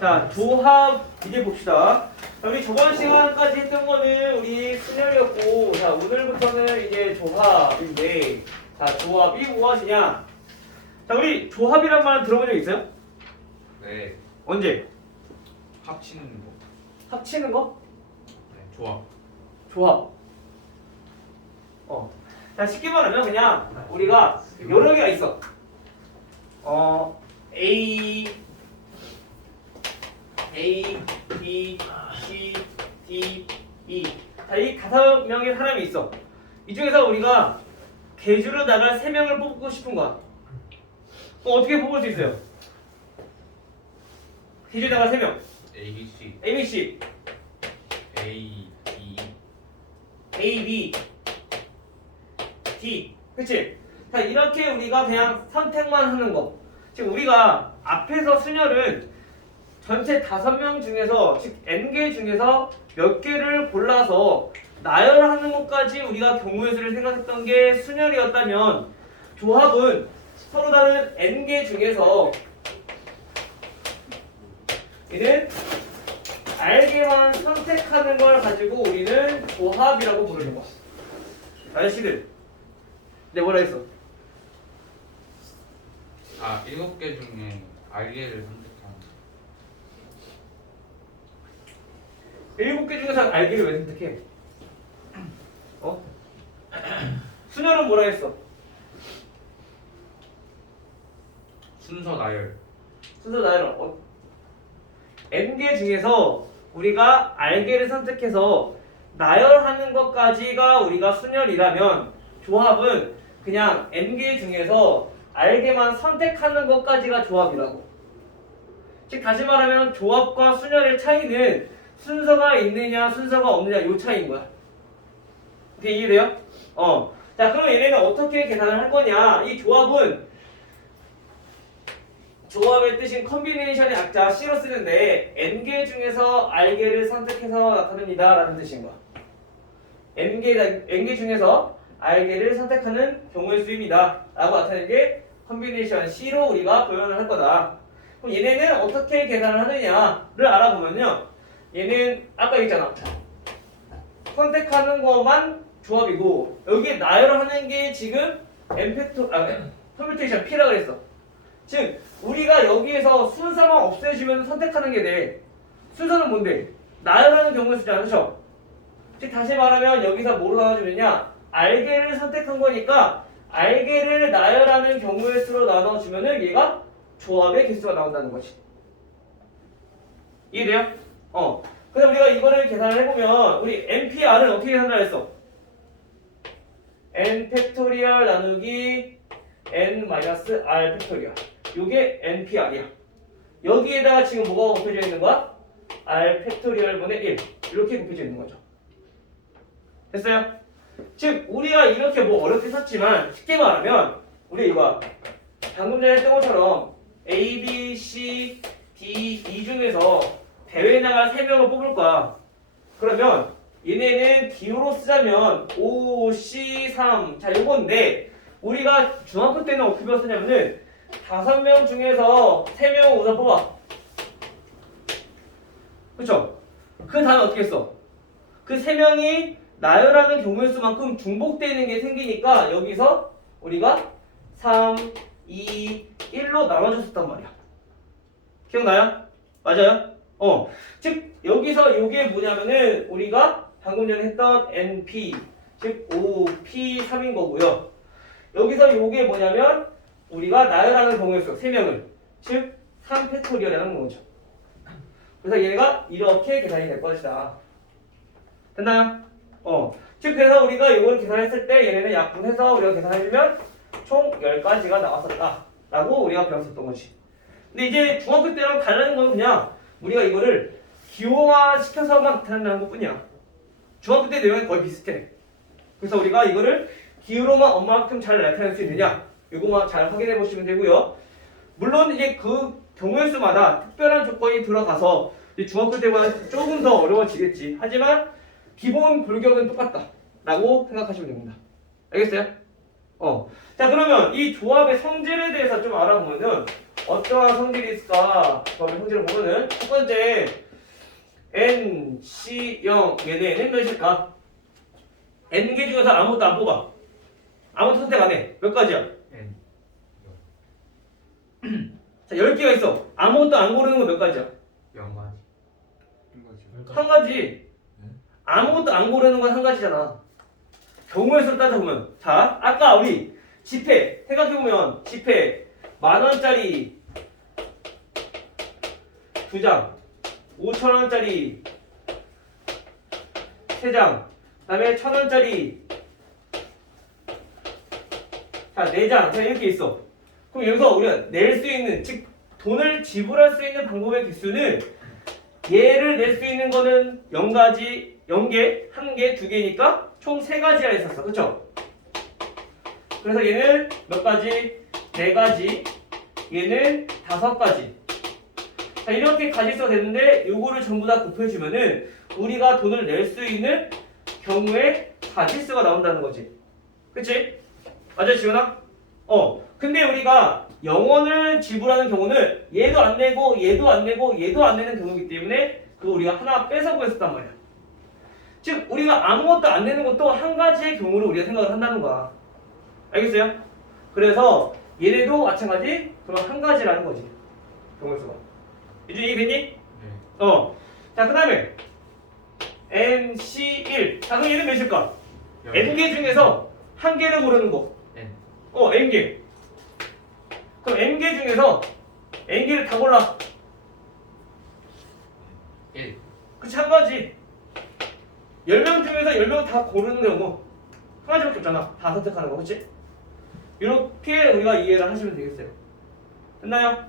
자, 조합 이제 봅시다. 자, 우리 저번 시간까지 했던 거는 우리 순열이었고, 자, 오늘부터는 이제 조합인데, 자, 조합이 무엇이냐? 자, 우리 조합이란 말 들어본 적 있어요? 네, 언제? 합치는 거. 합치는 거? 네, 조합. 조합. 자, 쉽게 말하면 그냥 우리가 여러 개가 있어. A, B, C, D, E. 자, 이 5명의 사람이 있어. 이 중에서 우리가 계주로 나갈 3명을 뽑고 싶은 거야. 어떻게 뽑을 수 있어요? 계주로 나갈 3명. A, B, C, A, B, C, A, B. A, B, D. 그치? 자, 이렇게 우리가 그냥 선택만 하는 거. 지금 우리가 앞에서 순열은 전체 5명 중에서, 즉 N개 중에서 몇 개를 골라서 나열하는 것까지 우리가 경우의 수를 생각했던 게 순열이었다면, 조합은 서로 다른 N개 중에서 얘는 알게만 선택하는 걸 가지고 우리는 조합이라고 부르는 거야. 아저씨들, 내가 뭐라 했어? 아, 7개 중에 알게를 선택한. 7개 중에서 알기를 왜 선택해? 순열은 뭐라 했어? 순서 나열. 순서 나열은 N개 중에서 우리가 알게를 선택해서 나열하는 것까지가 우리가 순열이라면, 조합은 그냥 N개 중에서 알게만 선택하는 것까지가 조합이라고. 즉 다시 말하면 조합과 순열의 차이는 순서가 있느냐 순서가 없느냐 요 차이인 거야. 이게 이해돼요? 자, 그럼 얘네는 어떻게 계산을 할 거냐? 이 조합은 조합의 뜻인 컨비네이션의 약자 C로 쓰는데 N개 중에서 R개를 선택해서 나타냅니다 라는 뜻인 거야. N개 중에서 R개를 선택하는 경우의 수입니다 라고 나타내는 게 컨비네이션 C로 우리가 표현을 할 거다. 그럼 얘네는 어떻게 계산을 하느냐를 알아보면요, 얘는 아까 얘기했잖아, 선택하는 것만 조합이고 여기에 나열하는 게 지금 컴퓨테이션 P라 그랬어. 즉 우리가 여기에서 순서만 없애주면 선택하는 게 돼. 순서는 뭔데? 나열하는 경우의 수잖아, 그렇죠? 즉 다시 말하면 여기서 뭐로 나눠주느냐, 알게를 선택한 거니까 알게를 나열하는 경우의 수로 나눠주면은 얘가 조합의 개수가 나온다는 거지. 이해돼요? 그래서 우리가 이거를 계산을 해보면 우리 NPR은 어떻게 계산을 했어? N 팩토리얼 나누기 N 마이너스 R 팩토리얼. 요게 NPR이야. 여기에다가 지금 뭐가 곱해져 있는 거야? R 팩토리얼 분의 1 이렇게 곱해져 있는 거죠. 됐어요? 즉 우리가 이렇게 뭐 어렵게 썼지만 쉽게 말하면 우리 이거 방금 전에 했던 것처럼 A, B, C, D, E 중에서 대회에 나갈 3명을 뽑을 거야. 그러면 얘네는 기호로 쓰자면 5, C, 3. 자, 요건데 우리가 중학교 때는 어떻게 배웠었냐면은 5명 중에서 3명을 우선 뽑아. 그쵸? 그 다음에 어떻게 했어? 그 3명이 나열하는 경우의 수만큼 중복되는 게 생기니까 여기서 우리가 3, 2, 1로 나눠줬었단 말이야. 기억나요? 맞아요? 즉 여기서 요게 뭐냐면은 우리가 방금 전에 했던 NP, 즉 OP3인 거고요. 여기서 요게 뭐냐면 우리가 나열하는 경우의 수 3명을, 즉 3팩토리얼이라는 거죠. 그래서 얘가 이렇게 계산이 될 것이다. 됐나요? 즉 그래서 우리가 이걸 계산했을 때 얘네는 약분해서 우리가 계산해주면 총 10가지가 나왔었다 라고 우리가 배웠었던 거지. 근데 이제 중학교 때랑 다른 건 그냥 우리가 이거를 기호화 시켜서만 나타낸다는 것 뿐이야. 중학교 때 내용이 거의 비슷해. 그래서 우리가 이거를 기호로만 얼마만큼 잘 나타낼 수 있느냐, 이거만 잘 확인해 보시면 되고요. 물론 이제 그 경우의 수마다 특별한 조건이 들어가서 이제 중학교 때보다 조금 더 어려워지겠지. 하지만 기본 골격은 똑같다 라고 생각하시면 됩니다. 알겠어요? 자, 그러면 이 조합의 성질에 대해서 좀 알아보면은 어떠한 성질이 있을까? 그럼 성질을 보면은 첫 번째 n, c, 0 얘네 n은 몇일까? n개 중에서 아무것도 안 뽑아. 아무것도 선택 안 해. 몇 가지야? N. 자, 10개가 있어. 아무것도 안 고르는 거 몇 가지야? 0가지. 한 가지. 아무것도 안 고르는 건 한 가지잖아. 경우의 수를 따져보면. 자, 아까 우리 지폐 생각해보면 지폐 10,000원짜리 2장, 5,000원짜리 3장, 그 다음에 1,000원짜리 자 4장, 자 이렇게 있어. 그럼 여기서 우리가 낼 수 있는, 즉 돈을 지불할 수 있는 방법의 개수는 얘를 낼 수 있는 거는 0가지, 0개, 1개, 2개니까 총 3가지가 있었어. 그쵸? 그래서 얘는 몇 가지? 4가지. 얘는 5가지. 자, 이렇게 가지수가 됐는데 요거를 전부 다 곱해주면은 우리가 돈을 낼 수 있는 경우에 가지수가 나온다는 거지. 그치? 맞아, 지훈아? 근데 우리가 0원을 지불하는 경우는 얘도 안 내고 얘도 안 내고 얘도 안 내는 경우이기 때문에 그거 우리가 하나 뺏어 구했었단 말이야. 즉 우리가 아무것도 안 내는 것도 한 가지의 경우로 우리가 생각을 한다는 거야. 알겠어요? 그래서 얘네도 마찬가지 그럼 한 가지라는 거지. 경우 수가. 이제 이해됐니? 네. 자, 그 다음에 NC1. 자, 그럼 얘는 몇일까? N개 중에서 한 개를 고르는 거. N. N개. 그럼 N개 중에서 N개를 다 골라. 1. 그치, 한 가지. 10명 중에서 10명 다 고르는 경우 한 가지밖에 없잖아. 다 선택하는 거, 그치? 이렇게 우리가 이해를 하시면 되겠어요. 됐나요?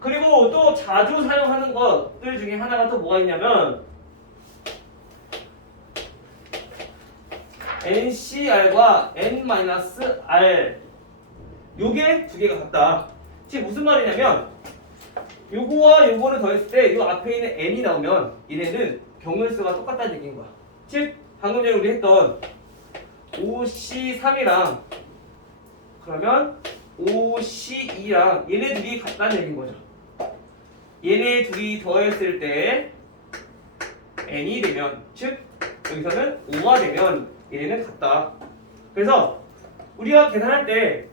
그리고 또 자주 사용하는 것들 중에 하나가 또 뭐가 있냐면 NCR과 N-R 요게 두 개가 같다. 지금 무슨 말이냐면 요거와 요거를 더했을 때 요 앞에 있는 N이 나오면 얘네는 경우일수가 똑같다는 얘기인 거야. 즉 방금 전에 우리 했던 5C3이랑 그러면 5C2랑 얘네 둘이 같다는 얘기인 거죠. 얘네 둘이 더했을 때 n이 되면 즉 여기서는 5가 되면 얘네는 같다. 그래서 우리가 계산할 때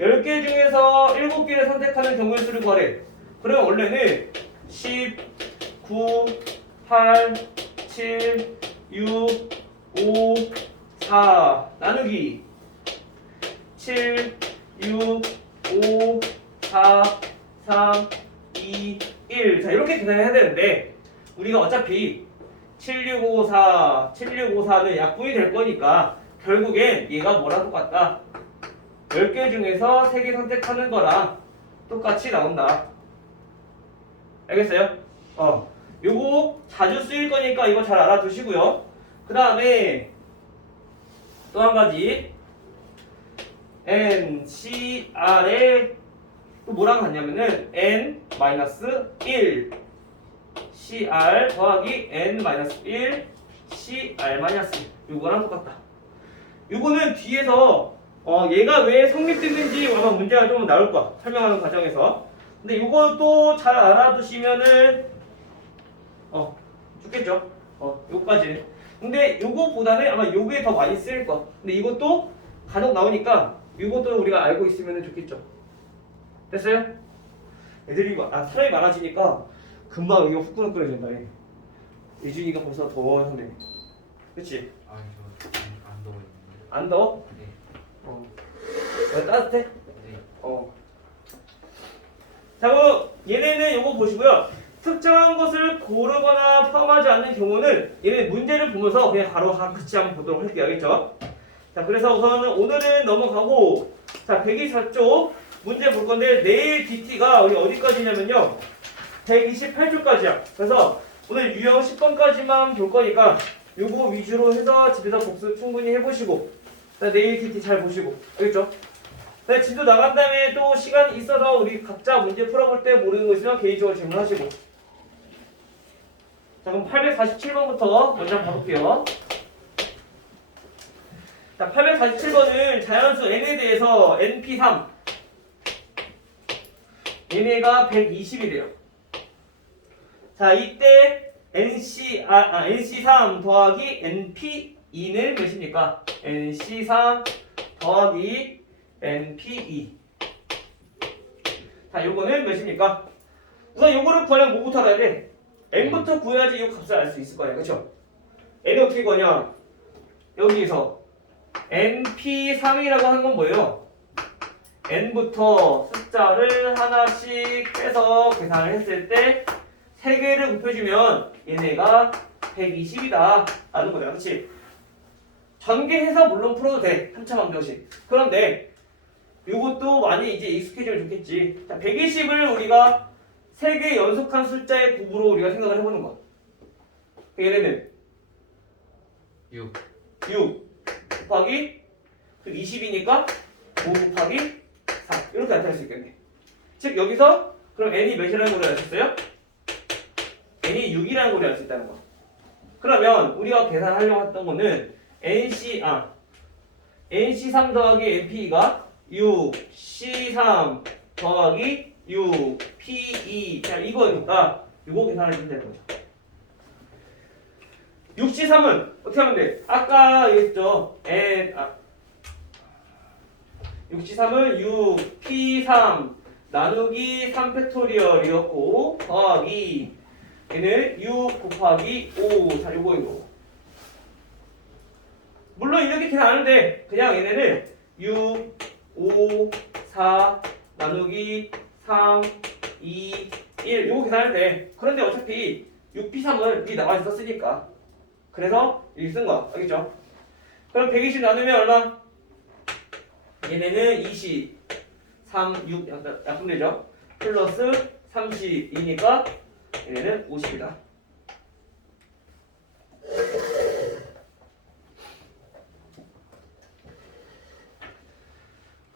10개 중에서 7개를 선택하는 경우의 수를 구하래. 그러면 원래는 10, 9, 8, 7, 6, 5, 4 나누기 7, 6, 5, 4, 3, 2, 1. 자, 이렇게 계산을 해야 되는데 우리가 어차피 7654, 7654는 약분이 될 거니까 결국엔 얘가 뭐랑 똑같다? 10개 중에서 3개 선택하는 거랑 똑같이 나온다. 알겠어요? 요거 자주 쓰일 거니까 이거 잘 알아두시고요. 그 다음에 또 한 가지 NCR에 또 뭐랑 같냐면은 N-1 CR 더하기 N-1 CR-1 요거랑 똑같다. 요거는 뒤에서 얘가 왜 성립됐는지 아마 문제가 좀 나올 거야. 설명하는 과정에서. 근데 요것도 잘 알아두시면은 좋겠죠. 요까지. 근데 요거보다는 아마 요게 더 많이 쓰일 거야. 근데 이것도 간혹 나오니까 이것도 우리가 알고 있으면 좋겠죠. 됐어요? 애들이 사람이 많아지니까 금방 여기가 후끈후끈해진다. 예준이가 벌써 더워졌네. 그치? 아, 저안 더워 있는데. 안 더워? 네. 따뜻해? 네. 자, 그럼 얘네는 요거 보시고요. 특정한 것을 고르거나 포함하지 않는 경우는 얘네 문제를 보면서 그냥 바로 같이 한번 보도록 할게요. 알겠죠? 자, 그래서 우선은 오늘은 넘어가고 자, 124쪽 문제 볼 건데 내일 DT가 우리 어디까지냐면요 128쪽까지야. 그래서 오늘 유형 10번까지만 볼 거니까 요거 위주로 해서 집에서 복습 충분히 해보시고 내일 DT 잘 보시고 알겠죠? 네, 진도 나간 다음에 또 시간 있어서 우리 각자 문제 풀어볼 때 모르는 거 있으면 개인적으로 질문하시고. 자, 그럼 847번부터 먼저 가볼게요. 자, 847번은 자연수 n에 대해서 np3 얘네가 120이 돼요. 자, 이때 NC3 더하기 NP2는 몇입니까? NC3 더하기 NP2. 자, 요거는 몇입니까? 우선 요거를 구하려면 뭐부터 알아야 돼? n부터 구해야지 이 값을 알 수 있을 거야. 그쵸? n이 어떻게 구하냐? 여기서 np3이라고 하는 건 뭐예요? n부터 숫자를 하나씩 빼서 계산을 했을 때 3개를 곱해주면 얘네가 120이다 라는 거야. 그치? 전개해서 물론 풀어도 돼. 한참 한 병씩. 그런데 이것도 많이 이제 익숙해지면 좋겠지. 자, 120을 우리가 3개 연속한 숫자의 곱으로 우리가 생각을 해보는 거야. 얘네는 6. 6 곱하기 20이니까 5 곱하기 4 이렇게 나타낼 수 있겠네. 즉 여기서 그럼 n이 몇이라는 걸 알 수 있어요? n이 6이라는 걸 알 수 있다는 거. 그러면 우리가 계산하려고 했던 거는 NC3 더하기 NP가 6C3 더하기 6P2 자 이거니까 이거 계산을 해주면 되는 거죠. 6C3은 어떻게 하면 돼? 아까 얘기했죠. 6C3은 6P3 나누기 3팩토리얼이었고 더하기 얘는 6 곱하기 5 자 요거인 거고. 물론 이렇게 계산 안 하는데 그냥 얘네는 6, 5, 4 나누기 3, 2, 1 요거 계산할 때 그런데 어차피 6P3은 미리 나와 있었으니까 그래서 여기 쓴 거야. 알겠죠? 그럼 120 나누면 얼마? 얘네는 20 3, 6 약분되죠? 플러스 32니까 얘네는 50이다.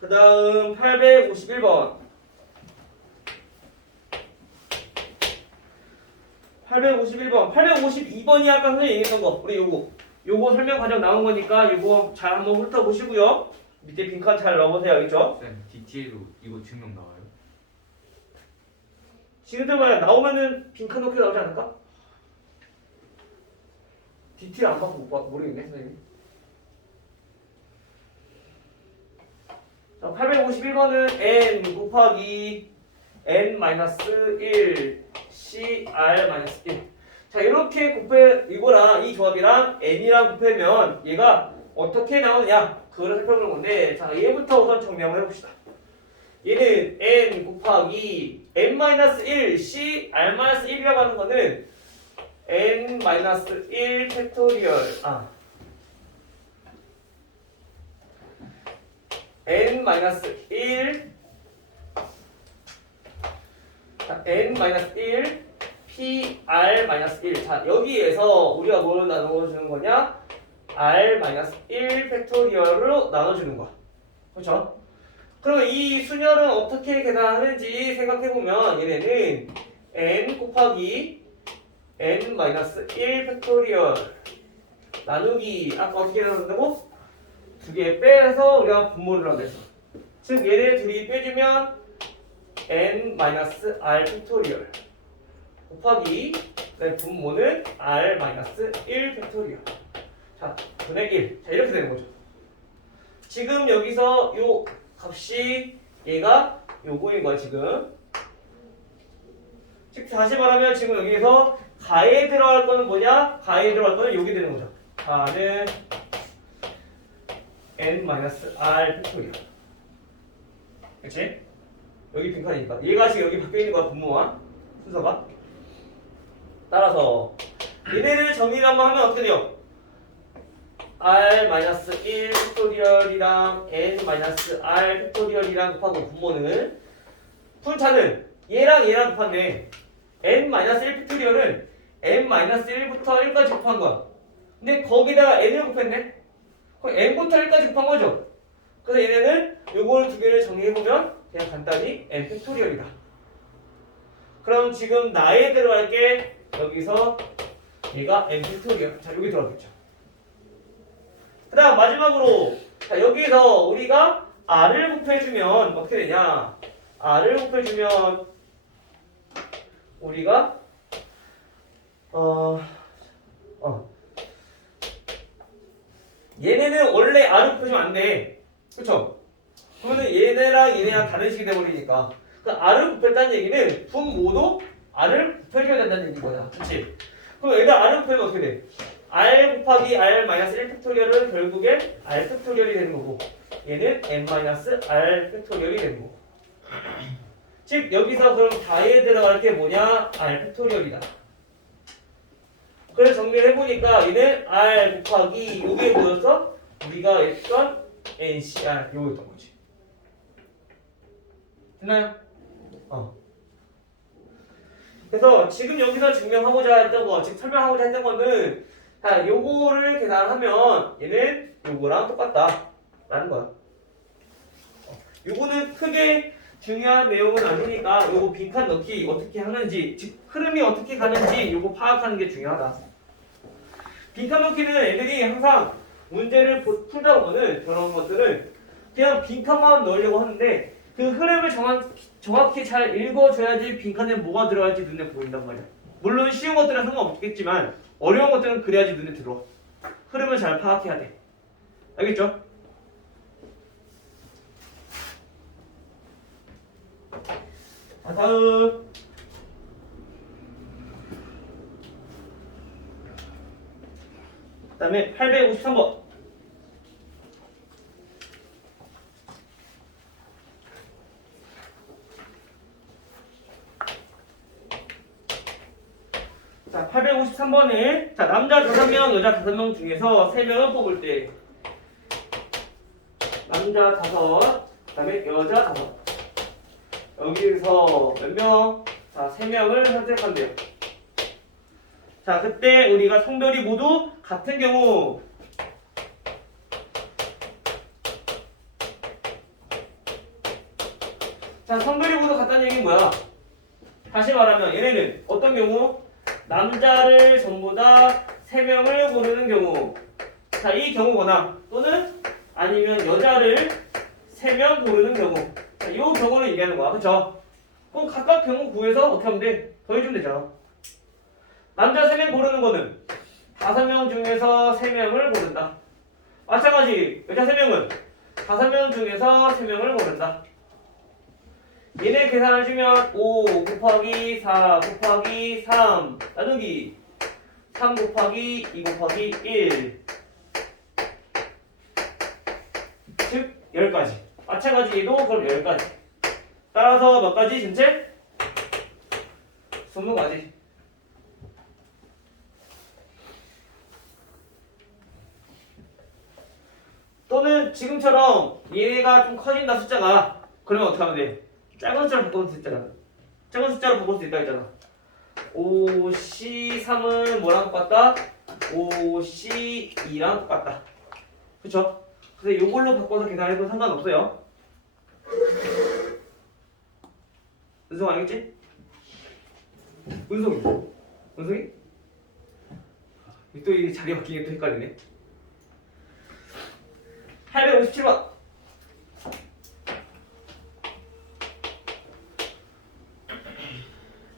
그 다음 851번 852번이 아까 선생님 얘기했던 거 우리 요거 설명 과정 나온 거니까 요거 잘 한번 훑어보시고요. 밑에 빈칸 잘 넣어보세요. 알겠죠? 쌤, DTA로 이거 증명 나와요? 지금들 말이야 나오면은 빈칸 넣게 나오지 않을까? 디테일 안 받고 모르겠네 선생님. 자, 851번은 n 곱하기 n-1 cr-1 자 이렇게 이거랑 이 조합이랑 n이랑 곱하면 얘가 어떻게 나오느냐 그걸 살펴보는 건데 자 얘부터 우선 정리 한번 해봅시다. 얘는 n 곱하기 n-1 cr-1이라고 하는 거는 n-1 팩토리얼 n-1 n-1 pr-1 자 여기에서 우리가 뭘 나눠주는 거냐 r-1 팩토리얼로 나눠주는 거야. 그렇죠? 그럼 이 순열은 어떻게 계산하는지 생각해보면 얘네는 n 곱하기 n-1 팩토리얼 나누기 아까 어떻게 나눈다고? 두 개 빼서 우리가 분모를 하겠어. 즉 얘네 둘이 빼주면 n-r 팩토리얼 곱하기 분모는 r-1 팩토리얼 자 분의 1 자 이렇게 되는 거죠. 지금 여기서 요 값이 얘가 요거인 거야 지금. 즉 다시 말하면 지금 여기에서 가에 들어갈 거는 뭐냐? 가에 들어갈 거는 요게 되는 거죠. 가는 n-r 팩토리얼 그치? 여기 빈칸이니까 얘가 지금 여기 바뀌어있는 거야 분모와 순서가. 따라서 얘네를 정리를 한번 하면 어떻게 돼요? r-1 팩토리얼이랑 n-r 팩토리얼이랑 곱하고 분모는 분차는 얘랑 얘랑 곱한데 n-1 팩토리얼은 n-1부터 1까지 곱한 거야. 근데 거기다가 n을 곱했네? 그럼 n부터 1까지 곱한 거죠? 그래서 얘네는 요걸 두 개를 정리해보면 그냥 간단히 n 팩토리얼이다. 그럼 지금 나에 들어갈 게 여기서 얘가 n 팩토리얼 자 여기 들어가겠죠. 그 다음 마지막으로 자 여기서 우리가 r을 곱해주면 어떻게 되냐 R을 곱해주면 우리가 얘네는 원래 R을 곱해주면 안 돼. 그쵸? 그러면 얘네랑 다른 식이 돼버리니까. 그 R을 곱했다는 얘기는 분모도 R을 곱해줘야 된다는 얘기인 거야. 그치? 그럼 얘가 R을 곱하면 어떻게 돼? R 곱하기 R 마이너스 1 팩토리얼은 결국엔 R 팩토리얼이 되는 거고, 얘는 n 마이너스 R 팩토리얼이 되는 거고. 즉 여기서 그럼 다에 들어갈 게 뭐냐? R 팩토리얼이다. 그래서 정리를 해보니까 얘는 R 곱하기 요게 뭐였어? 우리가 했던 NCR 요거였던 거지. 됐나요? 그래서 지금 여기서 증명하고자 했던 거, 즉 설명하고자 했던 거는 자, 요거를 계산하면 얘는 요거랑 똑같다 라는 거야. 요거는 크게 중요한 내용은 아니니까 요거 빈칸 넣기 어떻게 하는지, 즉 흐름이 어떻게 가는지 요거 파악하는 게 중요하다. 빈칸 넣기는 애들이 항상 문제를 풀다 보면은 저런 것들은 그냥 빈칸만 넣으려고 하는데 그 흐름을 정확히 잘 읽어줘야지 빈칸에 뭐가 들어갈지 눈에 보인단 말이야. 물론 쉬운 것들은 상관없겠지만 어려운 것들은 그래야지 눈에 들어. 흐름을 잘 파악해야 돼. 알겠죠? 자, 다음. 그 다음에 853번. 자, 853번에 자, 남자 5명, 여자 5명 중에서 3명을 뽑을 때 남자 5, 그 다음에 여자 5. 여기서 몇 명? 자, 3명을 선택한대요. 자, 그때 우리가 성별이 모두 같은 경우 자, 성별이 모두 같다는 얘기는 뭐야? 다시 말하면 얘네는 어떤 경우? 남자를 전부 다 3명을 고르는 경우. 자, 이 경우거나 또는 아니면 여자를 3명 고르는 경우. 자, 이 경우를 얘기하는 거야. 그쵸? 그럼 각각 경우 구해서 어떻게 하면 돼? 더해주면 되잖아. 남자 3명 고르는 거는 5명 중에서 3명을 고른다. 마찬가지 여자 3명은 5명 중에서 3명을 고른다. 얘네 계산을 주면 5 곱하기 4 곱하기 3 나누기 3 곱하기 2 곱하기 1 즉 10가지. 마찬가지 얘도 그럼 10가지. 따라서 몇 가지 전체? 20가지. 또는 지금처럼 얘가 좀 커진다 숫자가. 그러면 어떻게 하면 돼? 작은 숫자로 바꿀 수 있잖아. 작은 숫자로 바꿀 수 있다 했잖아. 5C3은 뭐랑 똑같다? 5C2랑 똑같다. 그쵸? 그래서 이걸로 바꿔서 계산해도 상관없어요. 은성 알겠지? 은성이? 은성이? 또 이 자리 바뀌는 게 또 헷갈리네. 857번.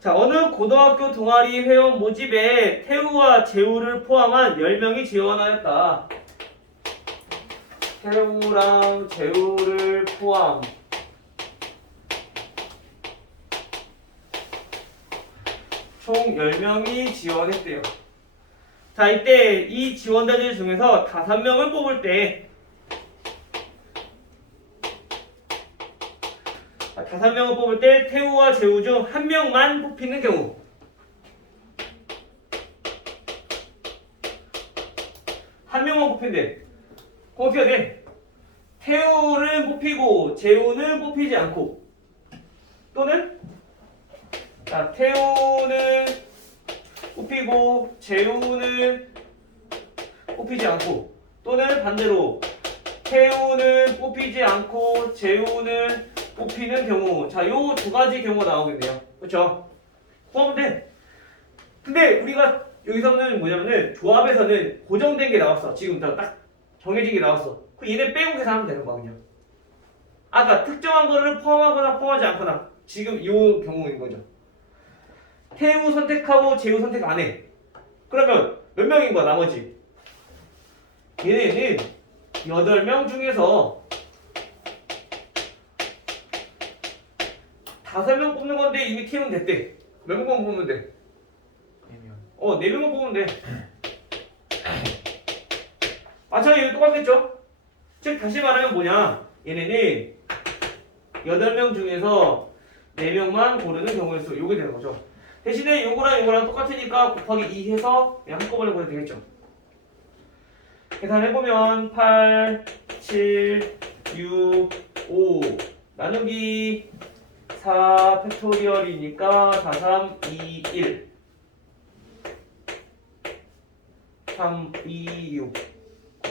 자, 어느 고등학교 동아리 회원 모집에 태우와 재우를 포함한 10명이 지원하였다. 태우랑 재우를 포함. 총 10명이 지원했대요. 자, 이때 이 지원자들 중에서 5명을 뽑을 때 5명을 뽑을 때 태우와 재우 중 1명만 뽑히는 경우. 한 명만 뽑힌대. 그럼 어떻게 해야 돼? 태우를 뽑히고 재우는 뽑히지 않고, 또는 자, 태우는 뽑히고 재우는 뽑히지 않고, 또는 반대로 태우는 뽑히지 않고 재우는 뽑히는 경우. 자, 요 2가지 경우가 나오겠네요. 그렇죠? 그러면 돼. 근데 우리가 여기서는 뭐냐면은 조합에서는 고정된 게 나왔어. 지금 딱 정해진 게 나왔어. 그 얘네 빼고 계산하면 되는 거야, 그냥. 아까 특정한 거를 포함하거나 포함하지 않거나 지금 이 경우인 거죠. 태우 선택하고 재우 선택 안 해. 그러면 몇 명인 거야 나머지? 얘네는 8명 중에서 5명 뽑는 건데 이미 태우는 됐대. 몇 명만 뽑으면 돼? 4명. 4명만 뽑으면 돼. 마찬가지로 똑같겠죠? 즉 다시 말하면 뭐냐? 얘네는 8명 중에서 4명만 고르는 경우의 수 요게 되는 거죠. 대신에 요거랑 똑같으니까 곱하기 2 해서 그냥 한꺼번에 보내도 되겠죠. 계산해보면 8, 7, 6, 5 나누기 4 팩토리얼이니까 4, 3, 2, 1 3, 2, 6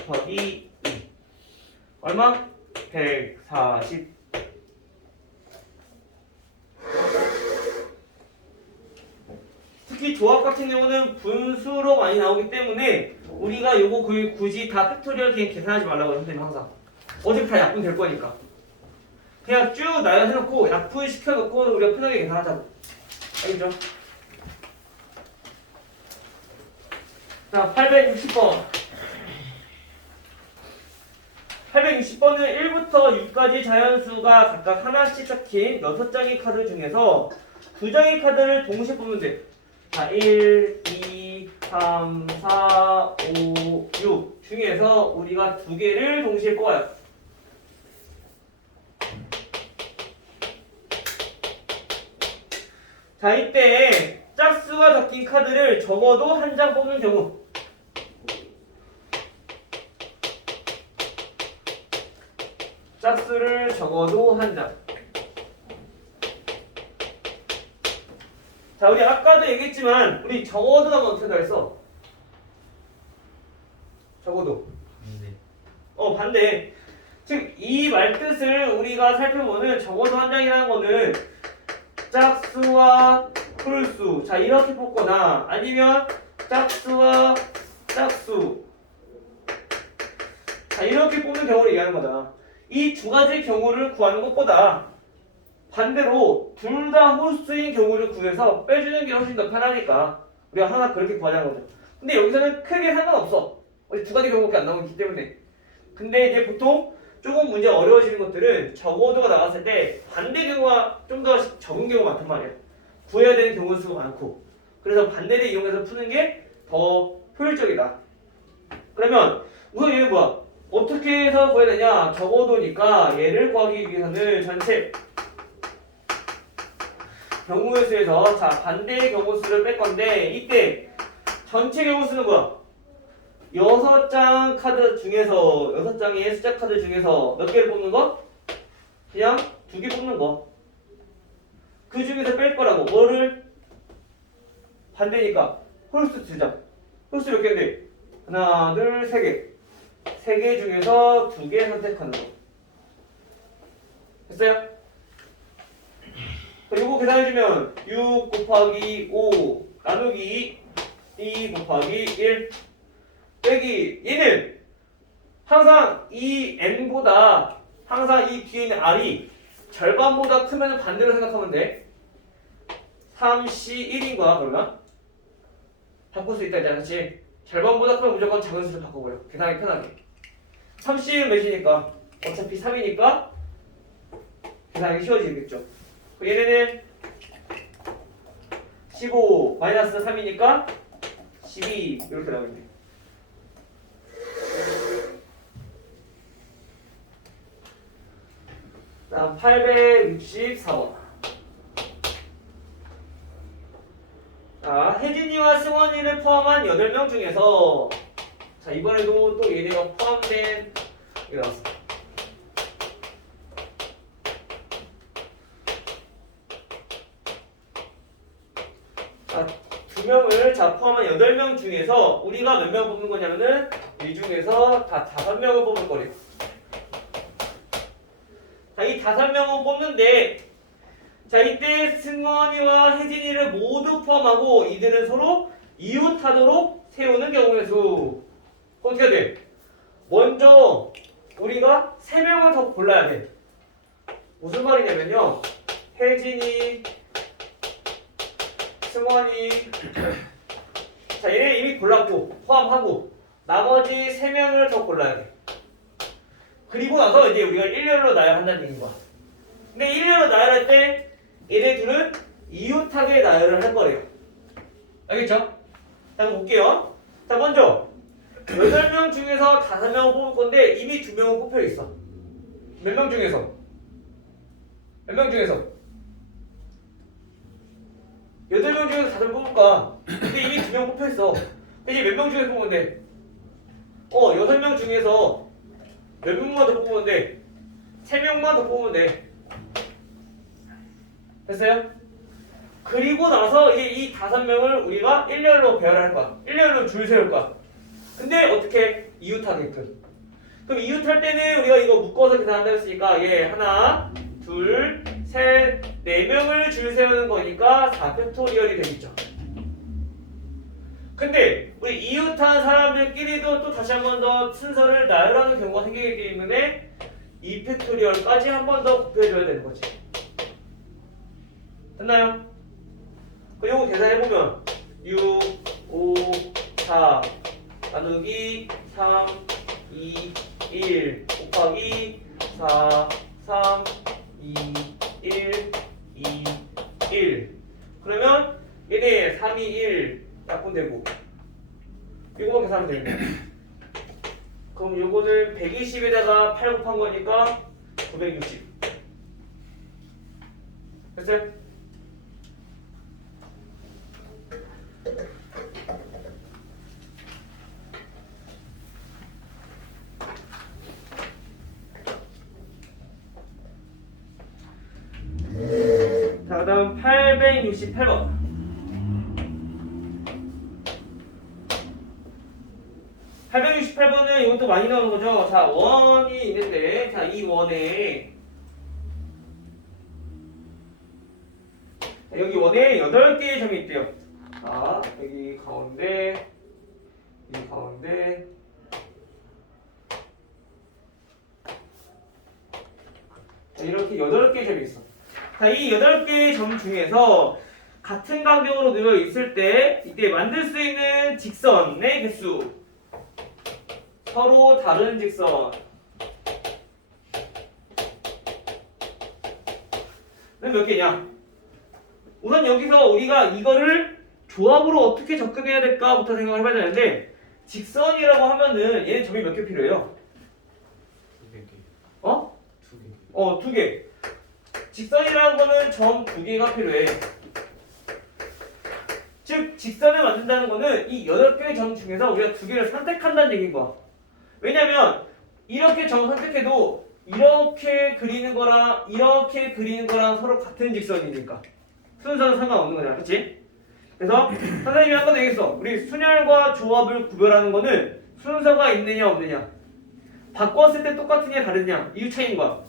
곱하기 2 얼마? 140 특히 조합 같은 경우는 분수로 많이 나오기 때문에 우리가 요거 굳이 다 팩토리얼 그냥 계산하지 말라고 선생님 항상 어차피 다 약분 될 거니까 그냥 쭉 나열해놓고 약분 시켜놓고 우리가 편하게 계산하자고 알겠죠? 자 860번 860번은 1부터 6까지 자연수가 각각 하나씩 적힌 6장의 카드 중에서 2장의 카드를 동시에 뽑으면 돼. 자, 1, 2, 3, 4, 5, 6 중에서 우리가 2개를 동시에 뽑아요. 자, 이때 짝수가 적힌 카드를 적어도 한 장 뽑는 경우 짝수를 적어도 한 장. 자, 우리 아까도 얘기했지만 우리 적어도 하면 어떻게 했어? 적어도. 반대. 즉, 이 말뜻을 우리가 살펴보는 적어도 한 장이라는 거는 짝수와 풀수. 자, 이렇게 뽑거나 아니면 짝수와 짝수. 자, 이렇게 뽑는 경우를 얘기하는 거다. 이 2가지 경우를 구하는 것보다 반대로 둘 다 홀수인 경우를 구해서 빼주는 게 훨씬 더 편하니까 우리가 하나 그렇게 구하자는 거죠. 근데 여기서는 크게 상관없어. 어디 2가지 경우밖에 안 나오기 때문에. 근데 이제 보통 조금 문제 어려워지는 것들은 적어도가 나왔을 때 반대 경우가 좀 더 적은 경우가 많단 말이야. 구해야 되는 경우 수가 많고. 그래서 반대를 이용해서 푸는 게 더 효율적이다. 그러면 우선 얘는 뭐야? 어떻게 해서 구해야 되냐? 적어도니까 얘를 구하기 위해서는 전체 경우의 수에서 자 반대의 경우 수를 뺄 건데 이때 전체 경우 수는 뭐야? 6장 카드 중에서 6장의 숫자 카드 중에서 몇 개를 뽑는 거? 그냥 2개 뽑는 거. 그 중에서 뺄 거라고. 뭐를? 반대니까 홀수 2장. 홀수 몇 개인데? 하나, 둘, 3개. 3개 중에서 2개 선택하는 거. 됐어요? 그리고 계산해주면 6 곱하기 5 나누기 2 곱하기 1 빼기 얘는 항상 이 n보다 항상 이 뒤에 있는 r이 절반보다 크면 반대로 생각하면 돼. 3c1인 거야 그러면 바꿀 수 있다 했잖아. 그치? 절반보다 크면 무조건 작은 수를 바꿔버려. 계산하기 편하게. 3c는 몇이니까 어차피 3이니까 계산하기 쉬워지겠죠. 얘네는 15 마이너스 3이니까 12 이렇게 나오면 돼. 다음 864번. 자, 혜진이와 승원이를 포함한 8명 중에서 자 이번에도 또 얘네가 포함된 게 나왔어. 자, 2명을 포함한 8명 중에서 우리가 몇 명 뽑는 거냐면은 이 중에서 다 5명을 뽑을 거래요. 자, 이 5명을 뽑는데 자, 이때 승원이와 혜진이를 모두 포함하고 이들은 서로 이웃하도록 세우는 경우의 수. 어떻게 해야 돼? 먼저 우리가 3명을 더 골라야 돼. 무슨 말이냐면요. 혜진이, 승원이 자 얘네 이미 골랐고 포함하고 나머지 3명을 더 골라야 돼. 그리고 나서 이제 우리가 일렬로 나열한다는 얘기인 거야. 근데 일렬로 나열할 때 얘네 둘은 이웃하게 나열을 할 거래요. 알겠죠? 자 그럼 볼게요. 자 먼저 8명 중에서 5명을 뽑을 건데 이미 2명은 뽑혀 있어. 몇 명 중에서? 몇 명 중에서? 8명 중에서 5명 뽑을까? 근데 이미 2명 뽑혀 있어. 이제 몇 명 중에서 뽑으면 돼? 6명 중에서 몇 명만 더 뽑으면 돼? 3명만 더 뽑으면 돼. 됐어요? 그리고 나서 이제 이 5명을 우리가 일렬로 배열할 거야. 일렬로 줄 세울 거야. 근데 어떻게? 이웃하게끔. 그럼 이웃할 때는 우리가 이거 묶어서 계산한다고 했으니까 얘 하나, 둘, 셋, 4명을 줄 세우는 거니까 4팩토리얼이 되겠죠. 근데 우리 이웃한 사람들끼리도 또 다시 한 번 더 순서를 나열하는 경우가 생기기 때문에 2팩토리얼까지 한 번 더 곱해줘야 되는 거지. 됐나요? 그리고 계산해보면 6, 5, 4 나누기 3, 2, 1 곱하기 4, 3, 2, 1, 2, 1 그러면 얘네 3, 2, 1 약분되고 이거만 계산하면 되겠네. 그럼 요거는 120에다가 8 곱한 거니까 960 됐어요? 자, 그 다음 868번. 868번은 이것도 많이 나오는 거죠. 자, 원이 있는데, 자, 이 원에, 여기 원에 8개의 점이 있대요. 자, 여기 가운데, 이 가운데, 자, 이렇게 8개의 점이 있어. 자, 이 8개의 점 중에서 같은 간격으로 놓여 있을 때 이때 만들 수 있는 직선의 개수 서로 다른 직선은 몇 개냐? 우선 여기서 우리가 이거를 조합으로 어떻게 접근해야 될까부터 생각을 해봐야 되는데 직선이라고 하면은 얘는 점이 몇 개 필요해요? 2개. 2개. 2개. 직선이라는 거는 점 2개가 필요해. 즉 직선을 만든다는 거는 이 8개의 점 중에서 우리가 2개를 선택한다는 얘기인 거야. 왜냐면 이렇게 점 선택해도 이렇게 그리는 거랑 이렇게 그리는 거랑 서로 같은 직선이니까 순서는 상관없는 거잖아. 그치? 그래서 선생님이 한 번 얘기했어. 우리 순열과 조합을 구별하는 거는 순서가 있느냐 없느냐 바꿨을 때 똑같으냐 다르냐 이유 차이인 거야.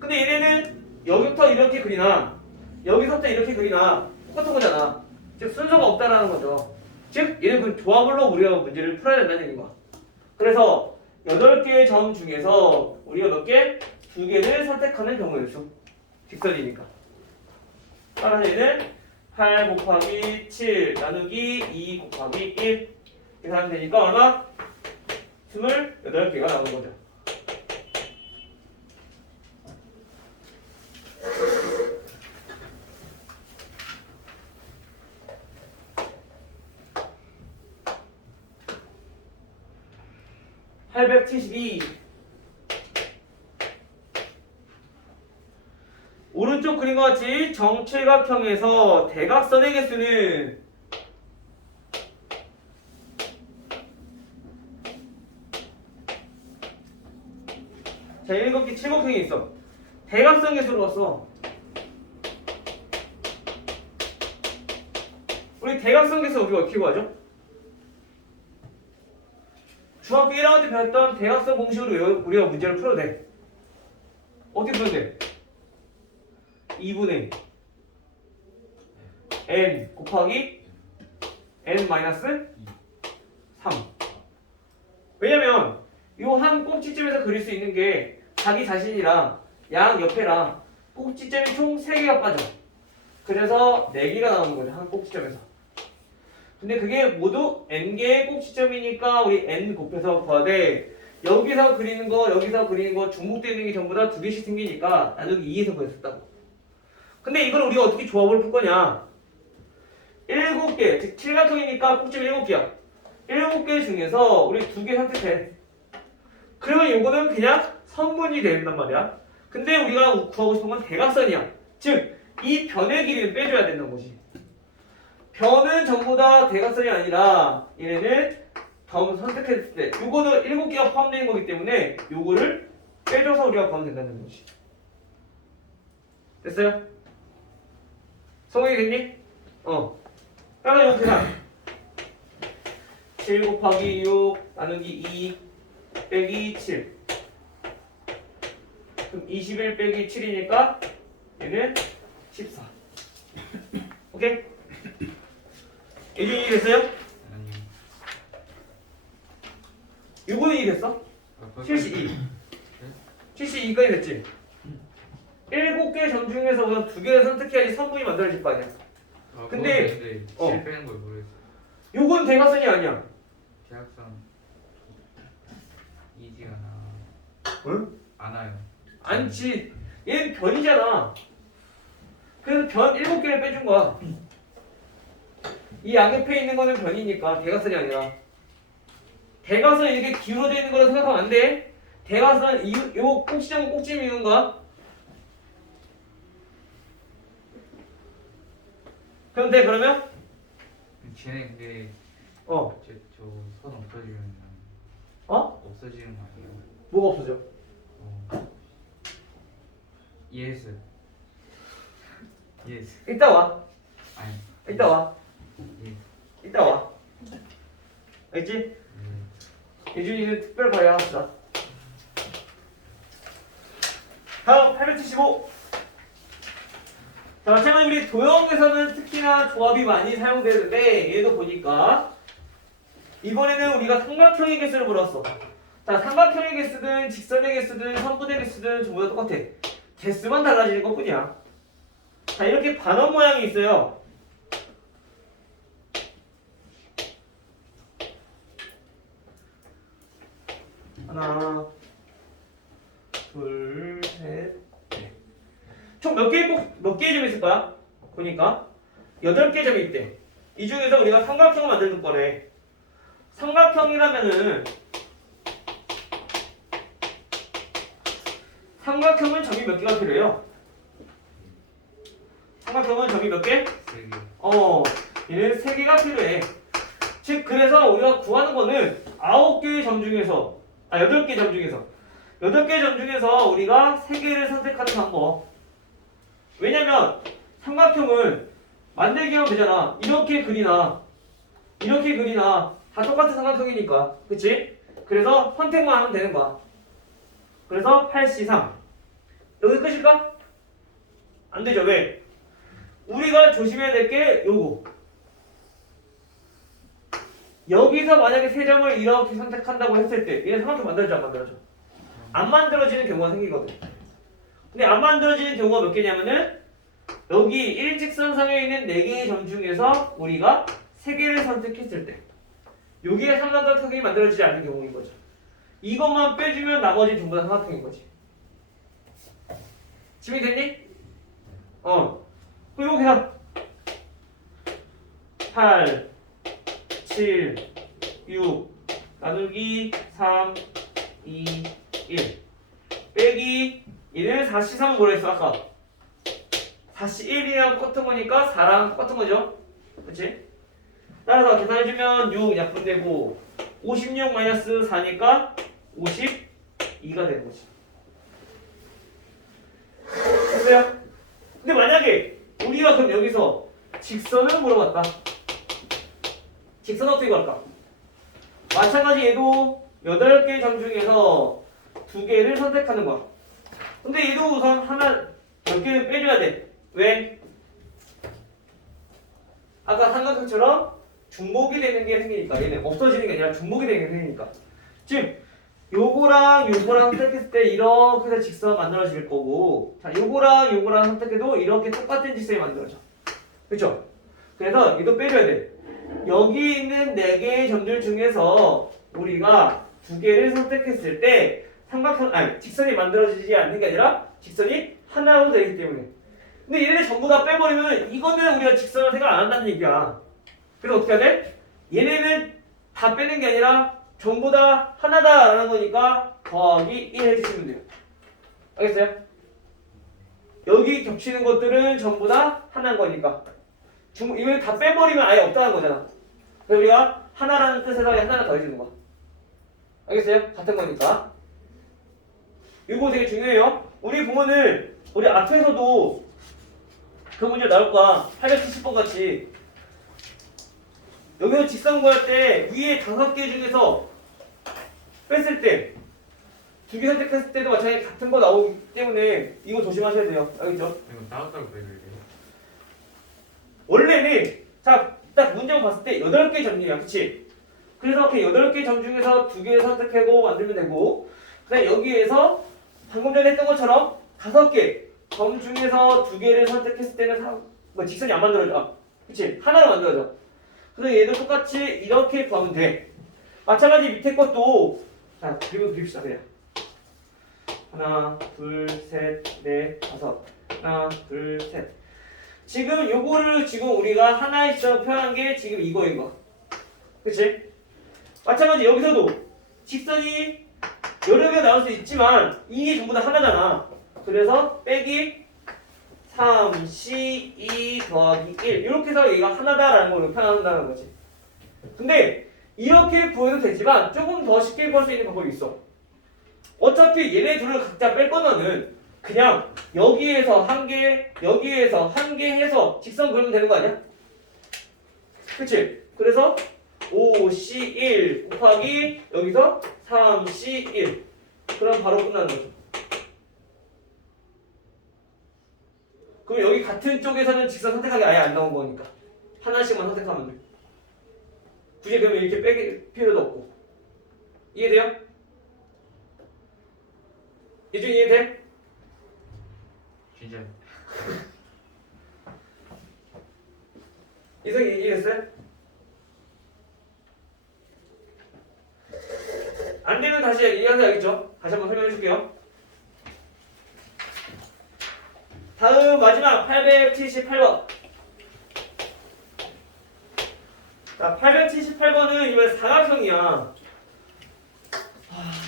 근데 얘네는 여기부터 이렇게 그리나 여기서부터 이렇게 그리나 똑같은 거잖아. 즉 순서가 없다라는 거죠. 즉 얘는 그 조합으로 우리가 문제를 풀어야 된다는 얘기인 거야. 그래서 8개의 점 중에서 우리가 몇 개? 2개를 선택하는 경우의 수. 직선이니까. 따라서 얘는 8 곱하기 7 나누기 2 곱하기 1 계산하면 되니까 얼마? 28개가 나오는 거죠. (872) 오른쪽 그림과 같이 정칠각형에서 대각선의 개수는 자 7개 7곡형이 있어. 대각선 개수로 왔어. 우리 대각선 개수 우리가 어떻게 구하죠? 중학교 1학년 때 배웠던 대각선 공식으로 우리가 문제를 풀어도 돼. 어떻게 풀면 돼? 2분의 n 곱하기 n 마이너스 3. 왜냐면 이 한 꼭지점에서 그릴 수 있는 게 자기 자신이랑 양 옆에랑 꼭지점이 총 3개가 빠져. 그래서 4개가 나오는 거죠. 한 꼭지점에서. 근데 그게 모두 n개의 꼭지점이니까 우리 n 곱해서 구하되 여기서 그리는 거 여기서 그리는 거 중복되는 게 전부 다 2개씩 생기니까 나누기 2에서 구했었다고. 근데 이걸 우리가 어떻게 조합을 풀 거냐? 7개, 즉 7각형이니까 꼭지점 7개야. 7개 중에서 우리 2개 선택해. 그러면 요거는 그냥 선분이 된단 말이야. 근데 우리가 구하고 싶은 건 대각선이야. 즉 이 변의 길이는 빼줘야 된다는 거지. 변은 전부 다 대각선이 아니라 얘네는 다음 선택했을 때 요거는 7개가 포함되어 있는 거기 때문에 요거를 빼줘서 우리가 구하면 된다는 거지. 됐어요? 성공이 됐니? 따라 요거 계산. 7 곱하기 6 나누기 2 빼기 7. 그럼 21 빼기 7이니까 얘는 14. 오케이? 예준이 됐어요? 아니. 요거는 이됐어? 72. 72까지 됐지? 7개 점 중에서 우선 2개를 선택해야지 선분이 만들어질 거 아니야. 근데 7 빼는 걸 모르겠어. 요건 대각선이 아니야. 대학선 이지가 나. 응? 안 와요. 아니지. 얘는 변이잖아. 그래서 변 7개를 빼준 거야. 이 양옆에 있는 거는 변이니까 대각선이 아니라. 대각선 이렇게 기울어져 있는 거로 생각하면 안 돼. 대각선 요 꼭지점은 꼭지점 있는 거야. 그럼 돼 그러면? 쟤네 근데 저선 없어지면 없어지는 거 아니에요? 뭐가 없어져? 예스. 이따 와. 아니. 이따 와. 예. 이따 와. 알겠지? 예준이는 특별 발휘합시다. 다음 875. 자, 마찬가지 우리 도형에서는 특히나 조합이 많이 사용되는데 얘도 보니까 이번에는 우리가 삼각형의 개수를 물었어. 자, 삼각형의 개수든 직선의 개수든 선분의 개수든 전부 다 똑같아. 개수만 달라지는 것 뿐이야. 자, 이렇게 반원 모양이 있어요. 하나, 둘, 셋, 넷. 총 몇 개의 점이 있을 거야? 보니까 8개 점이 있대. 이 중에서 우리가 삼각형을 만들 거래. 삼각형이라면은 삼각형은 점이 몇 개가 필요해요? 삼각형은 점이 몇 개? 3개. 얘는 3개가 필요해. 즉 그래서 우리가 구하는 거는 9개의 점 중에서 8개 점 중에서 8개 점 중에서 우리가 3개를 선택하는 방법. 왜냐면 삼각형은 만들기 하면 되잖아. 이렇게 그리나 다 똑같은 삼각형이니까. 그치? 그래서 선택만 하면 되는 거야. 그래서 8C3 여기 끝일까? 안 되죠. 왜? 우리가 조심해야 될 게 요거. 여기서 만약에 3점을 이렇게 선택한다고 했을 때 얘는 삼각형 만들어져 안 만들어져? 안 만들어지는 경우가 생기거든. 근데 안 만들어지는 경우가 몇 개냐면은 여기 일직선상에 있는 4개의 점 중에서 우리가 3개를 선택했을 때 여기에 삼각형이 만들어지지 않는 경우인 거죠. 이것만 빼주면 나머지 전부 다 삼각형인 거지. 지금 됐니? 그리고 그냥 8 7 6 나누기 3 2 1 빼기 얘는 4C3은 뭐라 했어 아까? 4C1이랑 똑같은 거니까 4랑 똑같은 거죠. 그치? 따라서 계산해주면 6 약분되고 56 마이너스 4니까 52가 되는 거지. 됐어요? 근데 만약에 우리가 그럼 여기서 직선을 물어봤다. 직선 어떻게 구할까? 마찬가지 얘도 8개 점 중에서 2개를 선택하는 거야. 근데 얘도 우선 하나 몇 개는 빼줘야 돼. 왜? 아까 삼각형처럼 중복이 되는 게 생기니까 얘는 없어지는 게 아니라 중복이 되는 게 생기니까. 즉 요거랑 요거랑 선택했을 때 이렇게 해서 직선 만들어질 거고, 자 요거랑 요거랑 선택해도 이렇게 똑같은 직선이 만들어져. 그렇죠? 그래서 이거 빼줘야 돼. 여기 있는 4개의 점들 중에서 우리가 2개를 선택했을 때 삼각형 아니 직선이 만들어지지 않는 게 아니라 직선이 하나로 되기 때문에. 근데 얘네들 전부 다 빼버리면 이거는 우리가 직선을 생각 안 한다는 얘기야. 그래서 어떻게 해야 돼? 얘네는 다 빼는 게 아니라 전부 다 하나다라는 거니까 더하기 1 해주시면 돼요. 알겠어요? 여기 겹치는 것들은 전부 다 하나인 거니까. 이걸 다 빼버리면 아예 없다는 거잖아. 그래서 우리가 하나라는 뜻에서 하나 더해주는 거야. 알겠어요? 같은 거니까. 이거 되게 중요해요. 우리 보면은 우리 앞에서도 그 문제 나올 거야. 870번 같이. 여기서 직선 구할 때 위에 5개 중에서 뺐을 때 2개 선택했을 때도 마찬가지 같은 거 나오기 때문에 이거 조심하셔야 돼요. 알겠죠? 이거 따로따로 빼줘야 돼요. 원래는 자, 딱 문제만 봤을 때 8개 점이야. 그치? 그래서 이렇게 8개 점 중에서 2개 선택하고 만들면 되고, 그다음에 여기에서 방금 전에 했던 것처럼 5개 점 중에서 2개를 선택했을 때는 직선이 안 만들어져. 그치? 하나로 만들어져. 그래서 얘도 똑같이 이렇게 구하면 돼. 마찬가지 밑에 것도 자, 그리고 그립시다 그냥. 하나, 둘, 셋, 넷, 다섯. 하나, 둘, 셋. 지금 요거를 지금 우리가 하나의 직선으로 표현한 게 지금 이거인 거. 그치? 마찬가지 여기서도 직선이 여러 개가 나올 수 있지만 이게 전부 다 하나잖아. 그래서 빼기 3, C, 2 더하기 1 이렇게 해서 얘가 하나다라는 걸 표현한다는 거지. 근데 이렇게 구해도 되지만 조금 더 쉽게 구할 수 있는 방법이 있어. 어차피 얘네 둘을 각자 뺄 거면은 그냥 여기에서 한 개, 여기에서 한 개 해서 직선 그리면 되는 거 아니야? 그치? 그래서 5C1 곱하기 여기서 3C1 그럼 바로 끝나는 거죠. 그럼 여기 같은 쪽에서는 직선 선택하기 아예 안 나온 거니까 하나씩만 선택하면 돼. 굳이 그러면 이렇게 빼길 필요도 없고. 이해돼요? 이쪽 이해돼? 진짜. 이성이 이해됐어요? 안 되면 다시 이해하세요. 알겠죠? 다시 한번 설명해 줄게요. 다음 마지막 878번. 자, 878번은 이번에 사각형이야.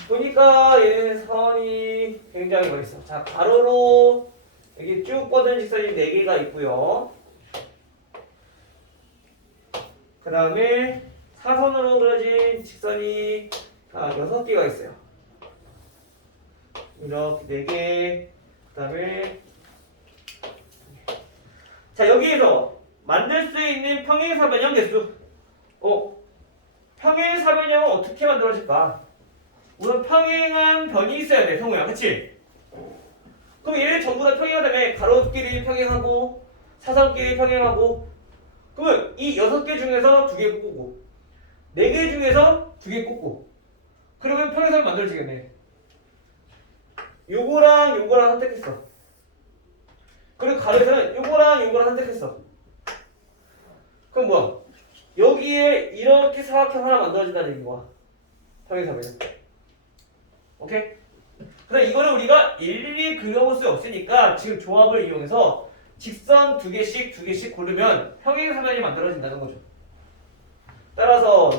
보니까 얘는 선이 굉장히 멋있어. 자, 가로로 여기 쭉 뻗은 직선이 4개가 있고요. 그 다음에 사선으로 그려진 직선이 6개가 있어요. 이렇게 4개. 그 다음에 자, 여기에서 만들 수 있는 평행사변형 개수. 평행사변형은 어떻게 만들어질까? 우선 평행한 변이 있어야 돼, 성우야. 그치? 그럼 얘를 전부 다 평행하다며 가로끼리 평행하고 사선끼리 평행하고 그러면 이 6개 중에서 2개 꽂고 4개 중에서 2개 꽂고 그러면 평행선이 만들어지겠네. 요거랑 요거랑 선택했어. 그리고 가로에서는 요거랑 요거랑 선택했어. 그럼 뭐야? 여기에 이렇게 사각형 하나 만들어진다는 얘기인 거야. 평행사변형. 오케이? 그래서 이거를 우리가 일일이 그려볼 수 없으니까 지금 조합을 이용해서 직선 2개씩 고르면 평행사변이 만들어진다는 거죠. 따라서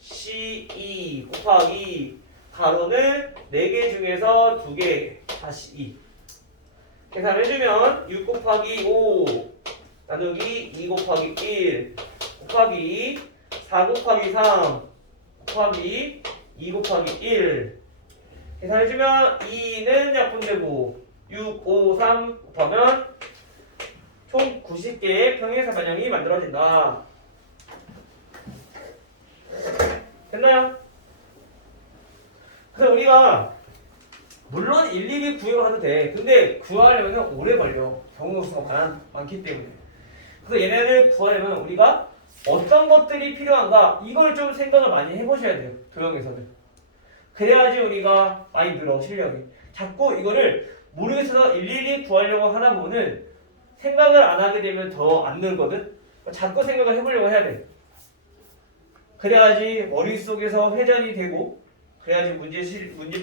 6C2 곱하기 가로는 4개 중에서 2개 다시 2 계산해주면 6 곱하기 5 나누기 2 곱하기 1 곱하기 4 곱하기 3 곱하기 2 곱하기 1 계산해주면 2는 약분되고 6, 5, 3 곱하면 총 90개의 평행사변형이 만들어진다. 됐나요? 그래서 우리가 물론 일일이 구해가도 돼. 근데 구하려면 오래 걸려. 경우 수가 많기 때문에. 그래서 얘네를 구하려면 우리가 어떤 것들이 필요한가 이걸 좀 생각을 많이 해보셔야 돼요. 도형에서는. 그래야지 우리가 많이 늘어 실력이. 자꾸 이거를 모르겠어서 일일이 구하려고 하다 보면 생각을 안 하게 되면 더 안 늘거든. 자꾸 생각을 해보려고 해야 돼. 그래야지 머릿속에서 회전이 되고 그래야지 문제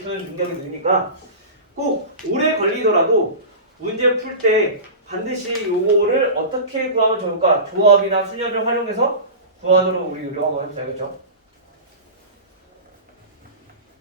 푸는 능력이 느니까 꼭 오래 걸리더라도 문제 풀 때 반드시 요거를 어떻게 구하면 좋을까? 조합이나 순열을 활용해서 구하도록 우리 노력 한번 해보자. 알겠죠?